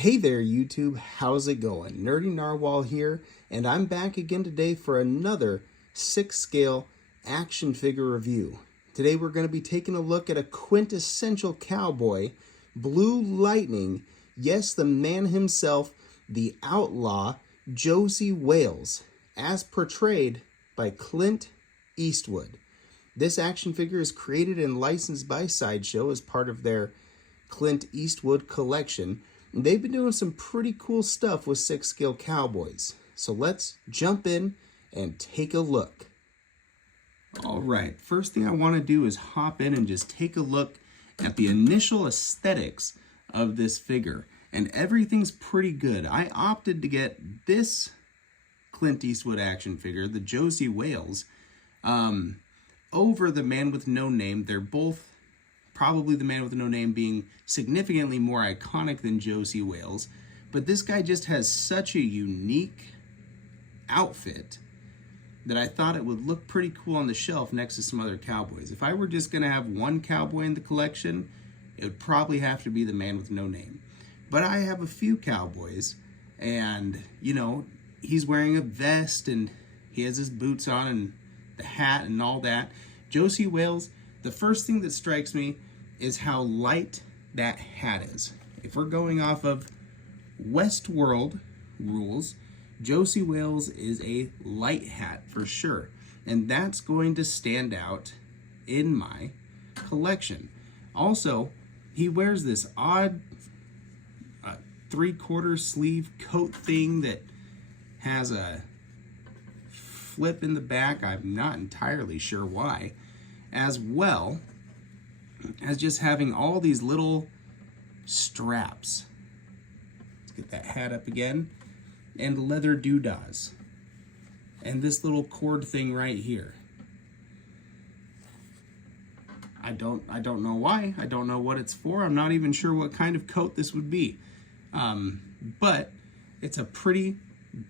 Hey there YouTube, how's it going? Nerdy Narwhal here, and I'm back again today for another 6-scale action figure review. Today we're going to be taking a look at a quintessential cowboy, Blue Lightning, yes, the man himself, the Outlaw Josey Wales, as portrayed by Clint Eastwood. This action figure is created and licensed by Sideshow as part of their Clint Eastwood collection. They've been doing some pretty cool stuff with 6-scale cowboys. So let's jump in and take a look. All right, first thing I want to do is hop in and just take a look at the initial aesthetics of this figure. And everything's pretty good. I opted to get this Clint Eastwood action figure, the Josey Wales, over the Man with No Name. They're both probably the Man with No Name being significantly more iconic than Josey Wales, but this guy just has such a unique outfit that I thought it would look pretty cool on the shelf next to some other cowboys. If I were just going to have one cowboy in the collection, it would probably have to be the Man with No Name. But I have a few cowboys, and, you know, he's wearing a vest, and he has his boots on, and the hat, and all that. Josey Wales, the first thing that strikes me is how light that hat is. If we're going off of Westworld rules, Josey Wales is a light hat for sure. And that's going to stand out in my collection. Also, he wears this odd 3/4 sleeve coat thing that has a flip in the back. I'm not entirely sure why. As well as just having all these little straps. Let's get that hat up again. And leather doodahs. And this little cord thing right here. I don't know why. I don't know what it's for. I'm not even sure what kind of coat this would be. But it's a pretty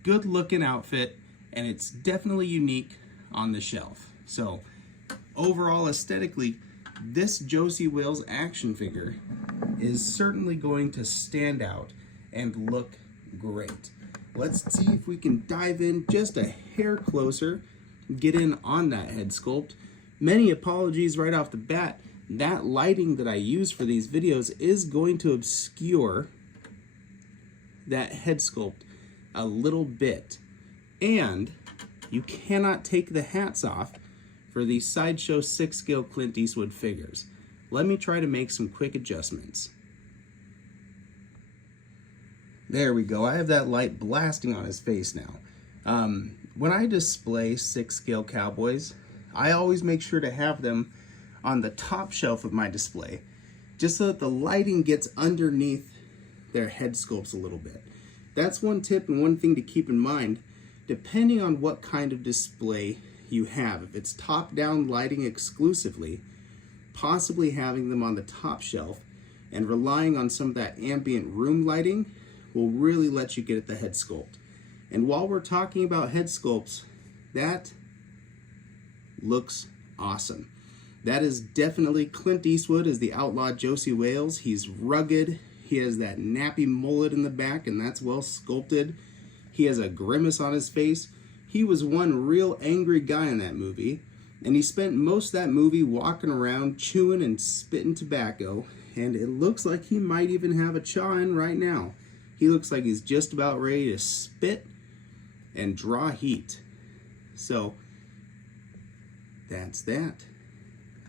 good looking outfit, and it's definitely unique on the shelf. So overall, aesthetically, this Josey Wales action figure is certainly going to stand out and look great. Let's see if we can dive in just a hair closer, get in on that head sculpt. Many apologies right off the bat. That lighting that I use for these videos is going to obscure that head sculpt a little bit. And you cannot take the hats off for these Sideshow 6-scale Clint Eastwood figures. Let me try to make some quick adjustments. There we go. I have that light blasting on his face now. When I display 6-scale cowboys, I always make sure to have them on the top shelf of my display, just so that the lighting gets underneath their head sculpts a little bit. That's one tip and one thing to keep in mind, depending on what kind of display you have. If it's top-down lighting exclusively, possibly having them on the top shelf and relying on some of that ambient room lighting will really let you get at the head sculpt. And while we're talking about head sculpts, that looks awesome. That is definitely Clint Eastwood as the Outlaw Josey Wales. He's rugged. He has that nappy mullet in the back, and that's well sculpted. He has a grimace on his face. He was one real angry guy in that movie, and he spent most of that movie walking around chewing and spitting tobacco, and it looks like he might even have a chaw in right now. He looks like he's just about ready to spit and draw heat. So that's that.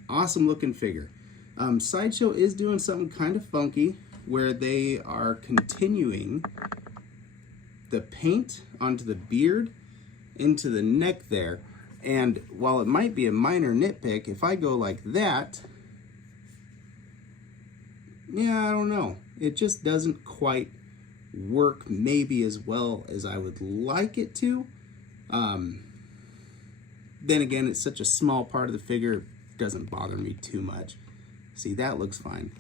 Awesome looking figure. Sideshow is doing something kind of funky where they are continuing the paint onto the beard into the neck there. And while it might be a minor nitpick, if I go like that, yeah, I don't know. It just doesn't quite work maybe as well as I would like it to. Then again, it's such a small part of the figure, it doesn't bother me too much. See, that looks fine.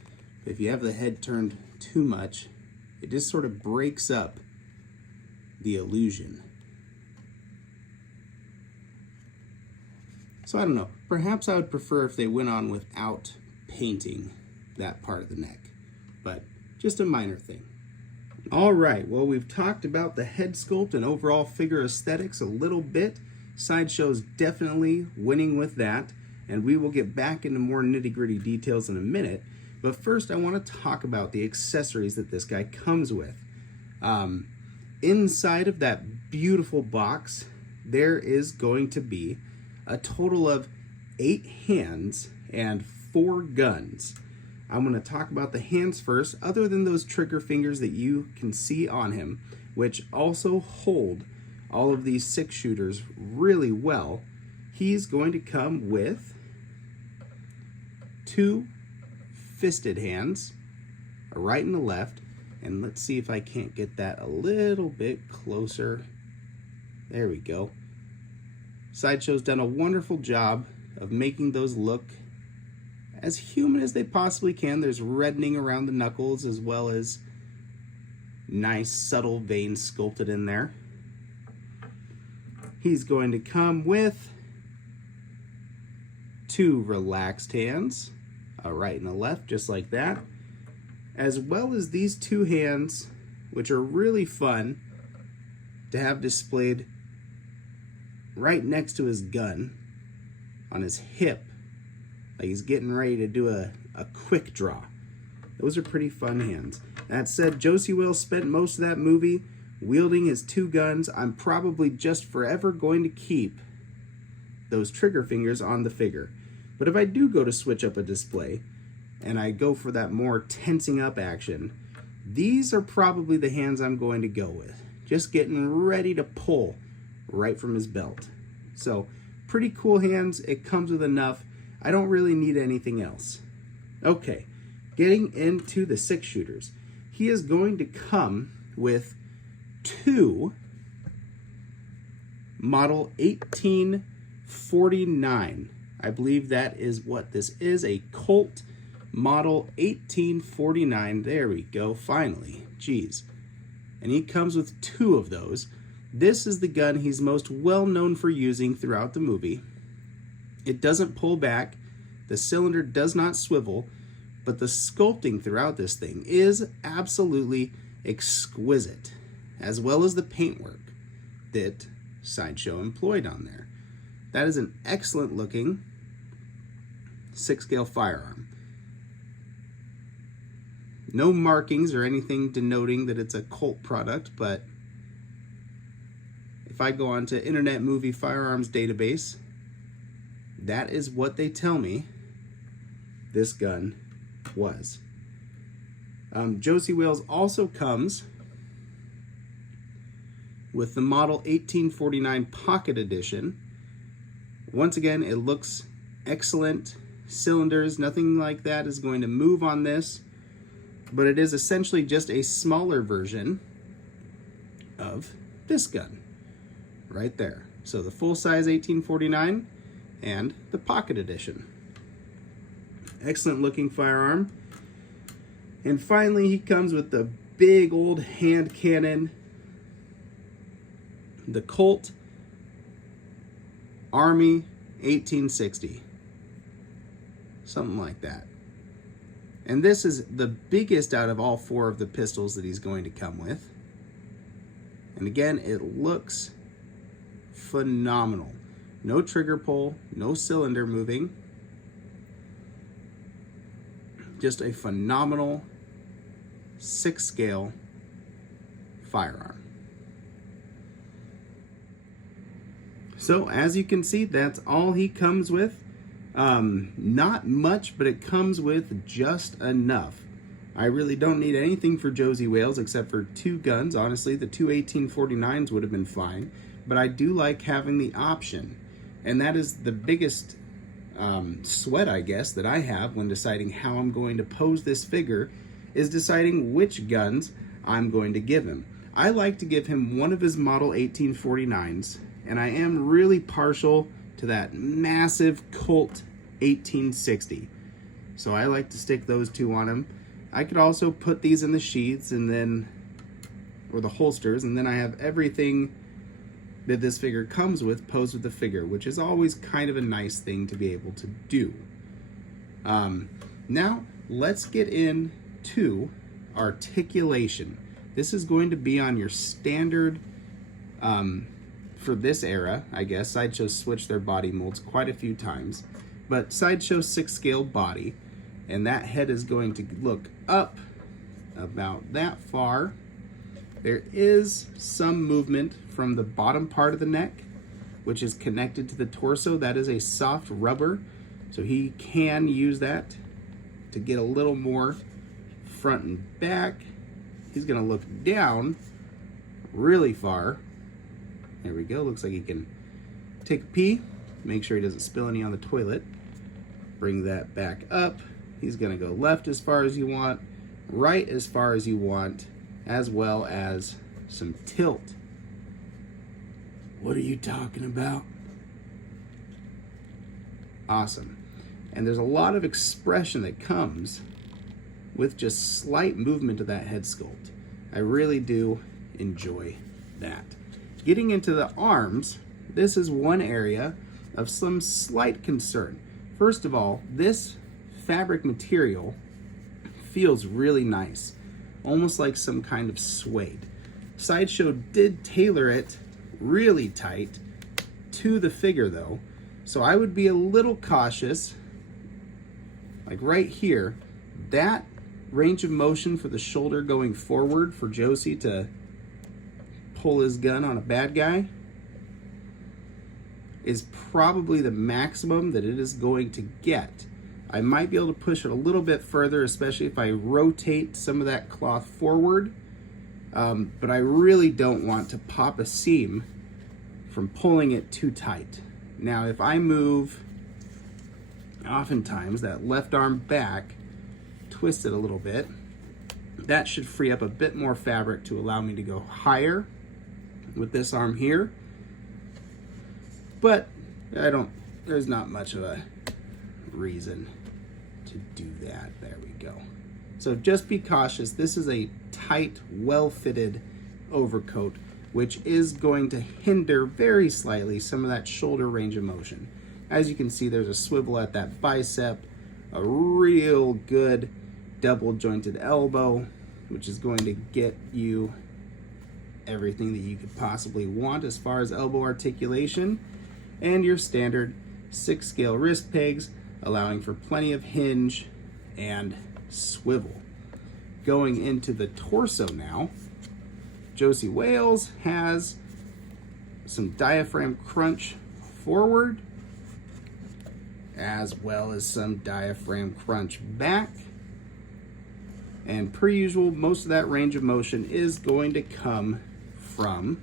But if you have the head turned too much, it just sort of breaks up the illusion. So I don't know, perhaps I would prefer if they went on without painting that part of the neck, but just a minor thing. All right, well, we've talked about the head sculpt and overall figure aesthetics a little bit. Sideshow's definitely winning with that, and we will get back into more nitty-gritty details in a minute. But first, I want to talk about the accessories that this guy comes with. Inside of that beautiful box, there is going to be a total of 8 hands and 4 guns. I'm going to talk about the hands first, other than those trigger fingers that you can see on him, which also hold all of these 6-shooters really well. He's going to come with 2 fisted hands, a right and a left, and let's see if I can't get that a little bit closer. There we go. Sideshow's done a wonderful job of making those look as human as they possibly can. There's reddening around the knuckles as well as nice subtle veins sculpted in there. He's going to come with 2 relaxed hands, a right and a left, just like that, as well as these 2 hands, which are really fun to have displayed right next to his gun on his hip, like he's getting ready to do a quick draw. Those are pretty fun hands. That said, Josey Wales spent most of that movie wielding his 2 guns. I'm probably just forever going to keep those trigger fingers on the figure. But if I do go to switch up a display and I go for that more tensing up action, these are probably the hands I'm going to go with. Just getting ready to pull right from his belt. So pretty cool hands. It comes with enough. I don't really need anything else. Okay, getting into the 6-shooters. He is going to come with 2 model 1849. I believe that is what this is, a Colt model 1849. There we go, finally. Jeez. And he comes with 2 of those. This is the gun he's most well known for using throughout the movie. It doesn't pull back, the cylinder does not swivel, but the sculpting throughout this thing is absolutely exquisite, as well as the paintwork that Sideshow employed on there. That is an excellent looking 6-scale firearm. No markings or anything denoting that it's a Colt product, but if I go on to Internet Movie Firearms Database, that is what they tell me this gun was. Josey Wales also comes with the model 1849 Pocket Edition. Once again, it looks excellent. Cylinders, nothing like that is going to move on this, but it is essentially just a smaller version of this gun right there. So the full-size 1849 and the Pocket Edition. Excellent looking firearm. And finally, he comes with the big old hand cannon, the Colt Army 1860. Something like that. And this is the biggest out of all 4 of the pistols that he's going to come with. And again, it looks phenomenal. No trigger pull, no cylinder moving. Just a phenomenal 6-scale firearm. So as you can see, that's all he comes with. Not much, but it comes with just enough. I really don't need anything for Josey Wales except for 2 guns. Honestly, the 2 1849s would have been fine, but I do like having the option. And that is the biggest sweat, I guess, that I have when deciding how I'm going to pose this figure, is deciding which guns I'm going to give him. I like to give him one of his model 1849s, and I am really partial to that massive Colt 1860. So I like to stick those 2 on him. I could also put these in the sheaths and then, or the holsters, and then I have everything that this figure comes with posed with the figure, which is always kind of a nice thing to be able to do. Now let's get into articulation. This is going to be on your standard, for this era, I guess. Sideshow switched their body molds quite a few times. But Sideshow 6-scale body, and that head is going to look up about that far. There is some movement from the bottom part of the neck, which is connected to the torso. That is a soft rubber, so he can use that to get a little more front and back. He's gonna look down really far. There we go, looks like he can take a pee. Make sure he doesn't spill any on the toilet. Bring that back up. He's gonna go left as far as you want, right as far as you want, as well as some tilt. What are you talking about? Awesome. And there's a lot of expression that comes with just slight movement of that head sculpt. I really do enjoy that. Getting into the arms, this is one area of some slight concern. First of all, this fabric material feels really nice, almost like some kind of suede. Sideshow did tailor it really tight to the figure though, so I would be a little cautious. Like right here, that range of motion for the shoulder going forward for Josey to pull his gun on a bad guy is probably the maximum that it is going to get. I might be able to push it a little bit further, especially if I rotate some of that cloth forward, but I really don't want to pop a seam from pulling it too tight. Now, if I move, oftentimes, that left arm back, twist it a little bit, that should free up a bit more fabric to allow me to go higher with this arm here. But there's not much of a reason to do that. There we go. So just be cautious. This is a tight, well-fitted overcoat, which is going to hinder very slightly some of that shoulder range of motion. As you can see, there's a swivel at that bicep, a real good double jointed elbow, which is going to get you everything that you could possibly want as far as elbow articulation, and your standard 6-scale wrist pegs, allowing for plenty of hinge and swivel. Going into the torso now, Josey Wales has some diaphragm crunch forward, as well as some diaphragm crunch back. And per usual, most of that range of motion is going to come from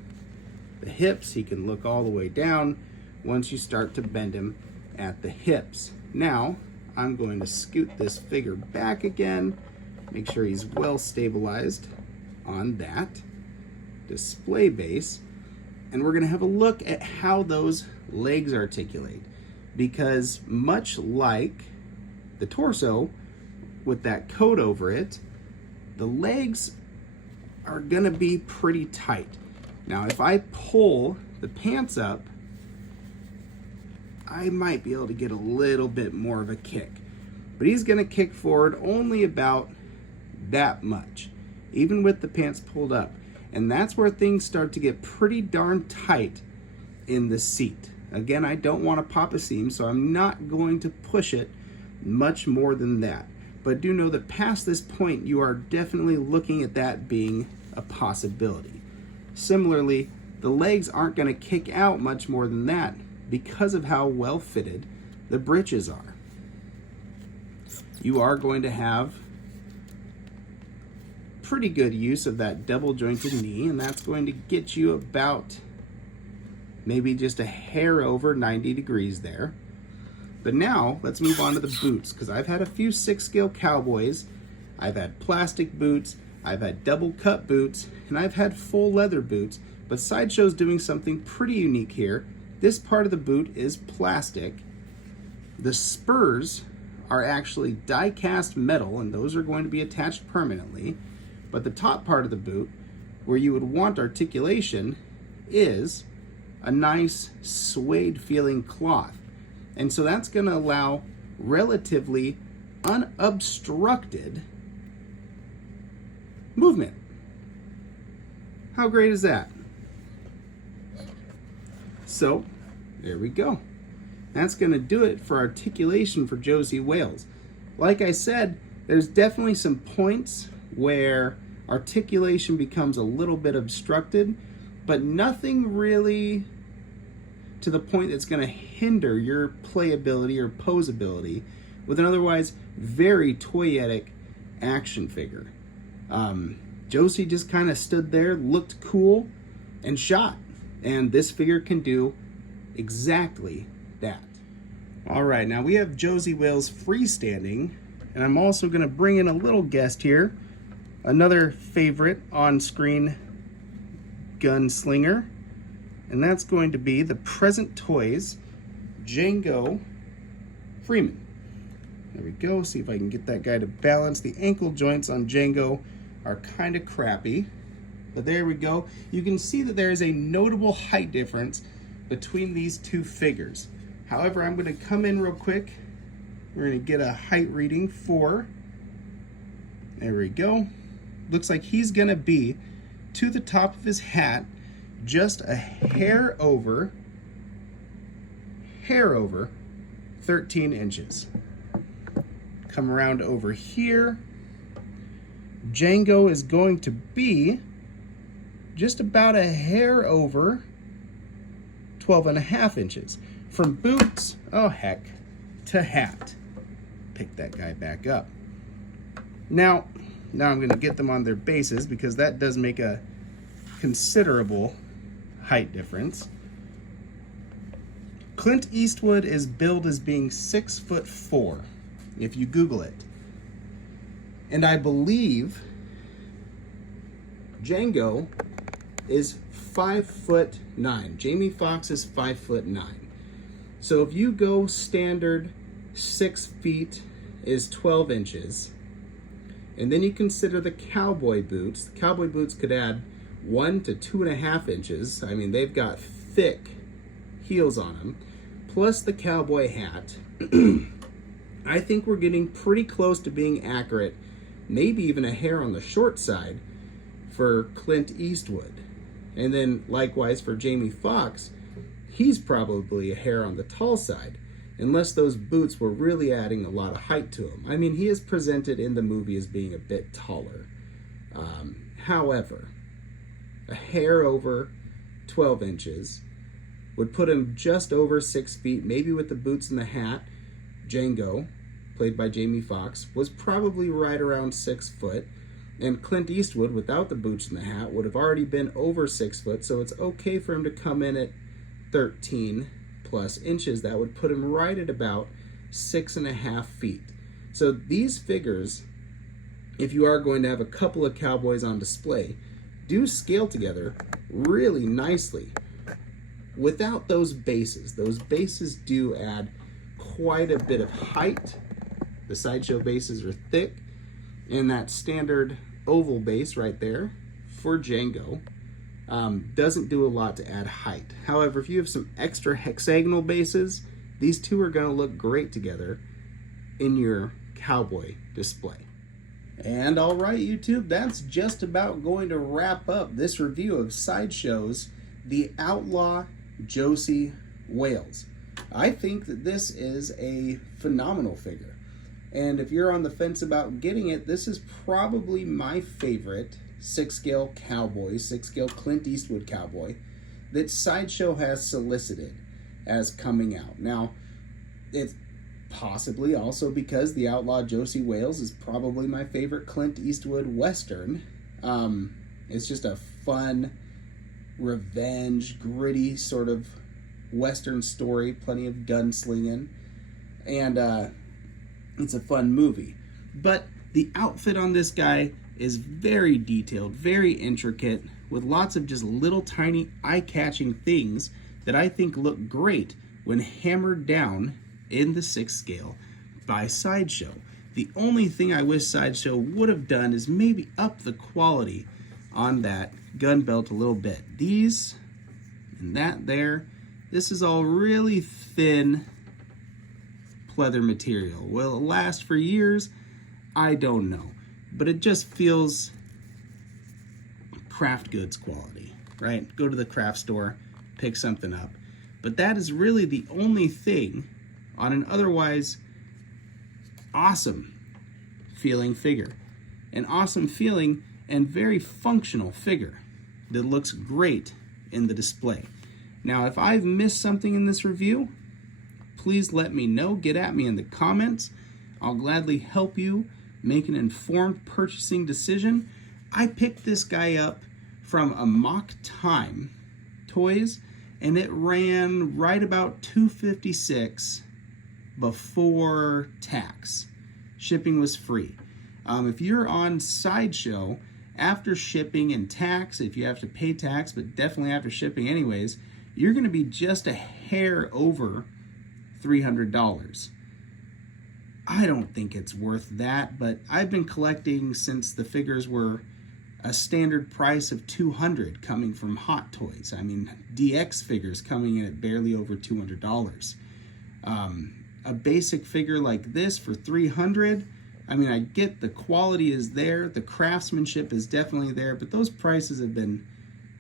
the hips. He can look all the way down once you start to bend him at the hips. Now, I'm going to scoot this figure back again, make sure he's well stabilized on that display base, and we're going to have a look at how those legs articulate, because much like the torso with that coat over it, the legs are going to be pretty tight. Now, if I pull the pants up, I might be able to get a little bit more of a kick, but he's going to kick forward only about that much, even with the pants pulled up. And that's where things start to get pretty darn tight in the seat. Again, I don't want to pop a seam, so I'm not going to push it much more than that. But do know that past this point, you are definitely looking at that being a possibility. Similarly, the legs aren't going to kick out much more than that because of how well fitted the breeches are. You are going to have pretty good use of that double jointed knee, and that's going to get you about maybe just a hair over 90 degrees there. But now let's move on to the boots, because I've had a few 6-scale cowboys. I've had plastic boots, I've had double cut boots, and I've had full leather boots, but Sideshow's doing something pretty unique here. This part of the boot is plastic. The spurs are actually die-cast metal, and those are going to be attached permanently. But the top part of the boot, where you would want articulation, is a nice suede feeling cloth. And so that's going to allow relatively unobstructed movement. How great is that? So, there we go. That's going to do it for articulation for Josey Wales. Like I said, there's definitely some points where articulation becomes a little bit obstructed, but nothing really to the point that's going to hinder your playability or posability with an otherwise very toyetic action figure. Josey just kind of stood there, looked cool, and shot. And this figure can do exactly that. All right, now we have Josey Wales freestanding, and I'm also going to bring in a little guest here, another favorite on-screen gunslinger, and that's going to be the Present Toys Django Freeman. There we go. See if I can get that guy to balance. The ankle joints on Django are kind of crappy, but there we go. You can see that there is a notable height difference between these two figures. However, I'm going to come in real quick. We're going to get a height reading for, there we go. Looks like he's going to be to the top of his hat, just a hair over 13 inches. Come around over here. Django is going to be just about a hair over 12.5 inches. From boots, oh heck, to hat. Pick that guy back up. Now I'm going to get them on their bases because that does make a considerable height difference. Clint Eastwood is billed as being 6'4" if you Google it. And I believe Django is 5'9". Jamie Foxx is 5'9". So if you go standard 6 feet is 12 inches, and then you consider the cowboy boots. The cowboy boots could add 1 to 2.5 inches. I mean, they've got thick heels on them, plus the cowboy hat. I think we're getting pretty close to being accurate, maybe even a hair on the short side for Clint Eastwood. And then likewise for Jamie Foxx, he's probably a hair on the tall side, unless those boots were really adding a lot of height to him. I mean, he is presented in the movie as being a bit taller. However, a hair over 12 inches would put him just over 6 feet, maybe with the boots and the hat. Django, played by Jamie Foxx, was probably right around 6 foot. And Clint Eastwood, without the boots and the hat, would have already been over 6 foot, so it's okay for him to come in at 13 plus inches. That would put him right at about 6.5 feet. So these figures, if you are going to have a couple of cowboys on display, do scale together really nicely without those bases. Those bases do add quite a bit of height. The Sideshow bases are thick, and that standard oval base right there for Django doesn't do a lot to add height. However, if you have some extra hexagonal bases, these two are going to look great together in your cowboy display. And all right, YouTube, that's just about going to wrap up this review of Sideshow's The Outlaw Josey Wales. I think that this is a phenomenal figure. And if you're on the fence about getting it, this is probably my favorite 6-scale cowboy, 6-scale Clint Eastwood cowboy that Sideshow has solicited as coming out. Now, it's possibly also because The Outlaw Josey Wales is probably my favorite Clint Eastwood Western. It's just a fun, revenge, gritty sort of Western story, plenty of gunslinging, and it's a fun movie. But the outfit on this guy is very detailed, very intricate, with lots of just little tiny eye-catching things that I think look great when hammered down in the 6th scale by Sideshow. The only thing I wish Sideshow would have done is maybe up the quality on that gun belt a little bit. These and that there, this is all really thin pleather material. Will it last for years? I don't know. But it just feels craft goods quality, right? Go to the craft store, pick something up. But that is really the only thing on an otherwise awesome feeling figure. An awesome feeling and very functional figure that looks great in the display. Now, if I've missed something in this review, please let me know. Get at me in the comments. I'll gladly help you make an informed purchasing decision. I picked this guy up from a Mock Time Toys, and it ran right about $256 before tax. Shipping was free. If you're on Sideshow, after shipping and tax, if you have to pay tax, but definitely after shipping anyways, you're going to be just a hair over $300. I don't think it's worth that, but I've been collecting since the figures were a standard price of $200 coming from Hot Toys. I mean, DX figures coming in at barely over $200. A basic figure like this for $300, I mean, I get the quality is there, the craftsmanship is definitely there, but those prices have been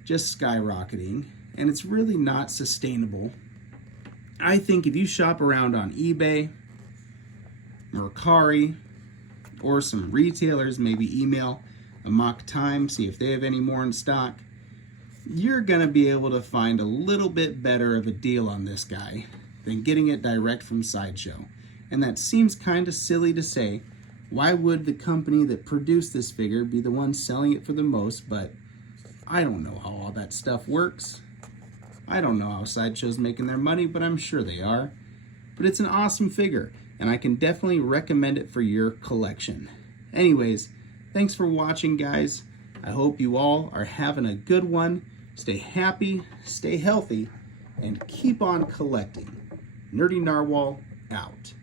just skyrocketing, and it's really not sustainable. I think if you shop around on eBay, Mercari, or some retailers, maybe email a Mock Time, see if they have any more in stock, you're going to be able to find a little bit better of a deal on this guy than getting it direct from Sideshow. And that seems kind of silly to say. Why would the company that produced this figure be the one selling it for the most? But I don't know how all that stuff works. I don't know how Sideshow's making their money, but I'm sure they are. But it's an awesome figure, and I can definitely recommend it for your collection. Anyways, thanks for watching, guys. I hope you all are having a good one. Stay happy, stay healthy, and keep on collecting. Nerdy Narwhal out.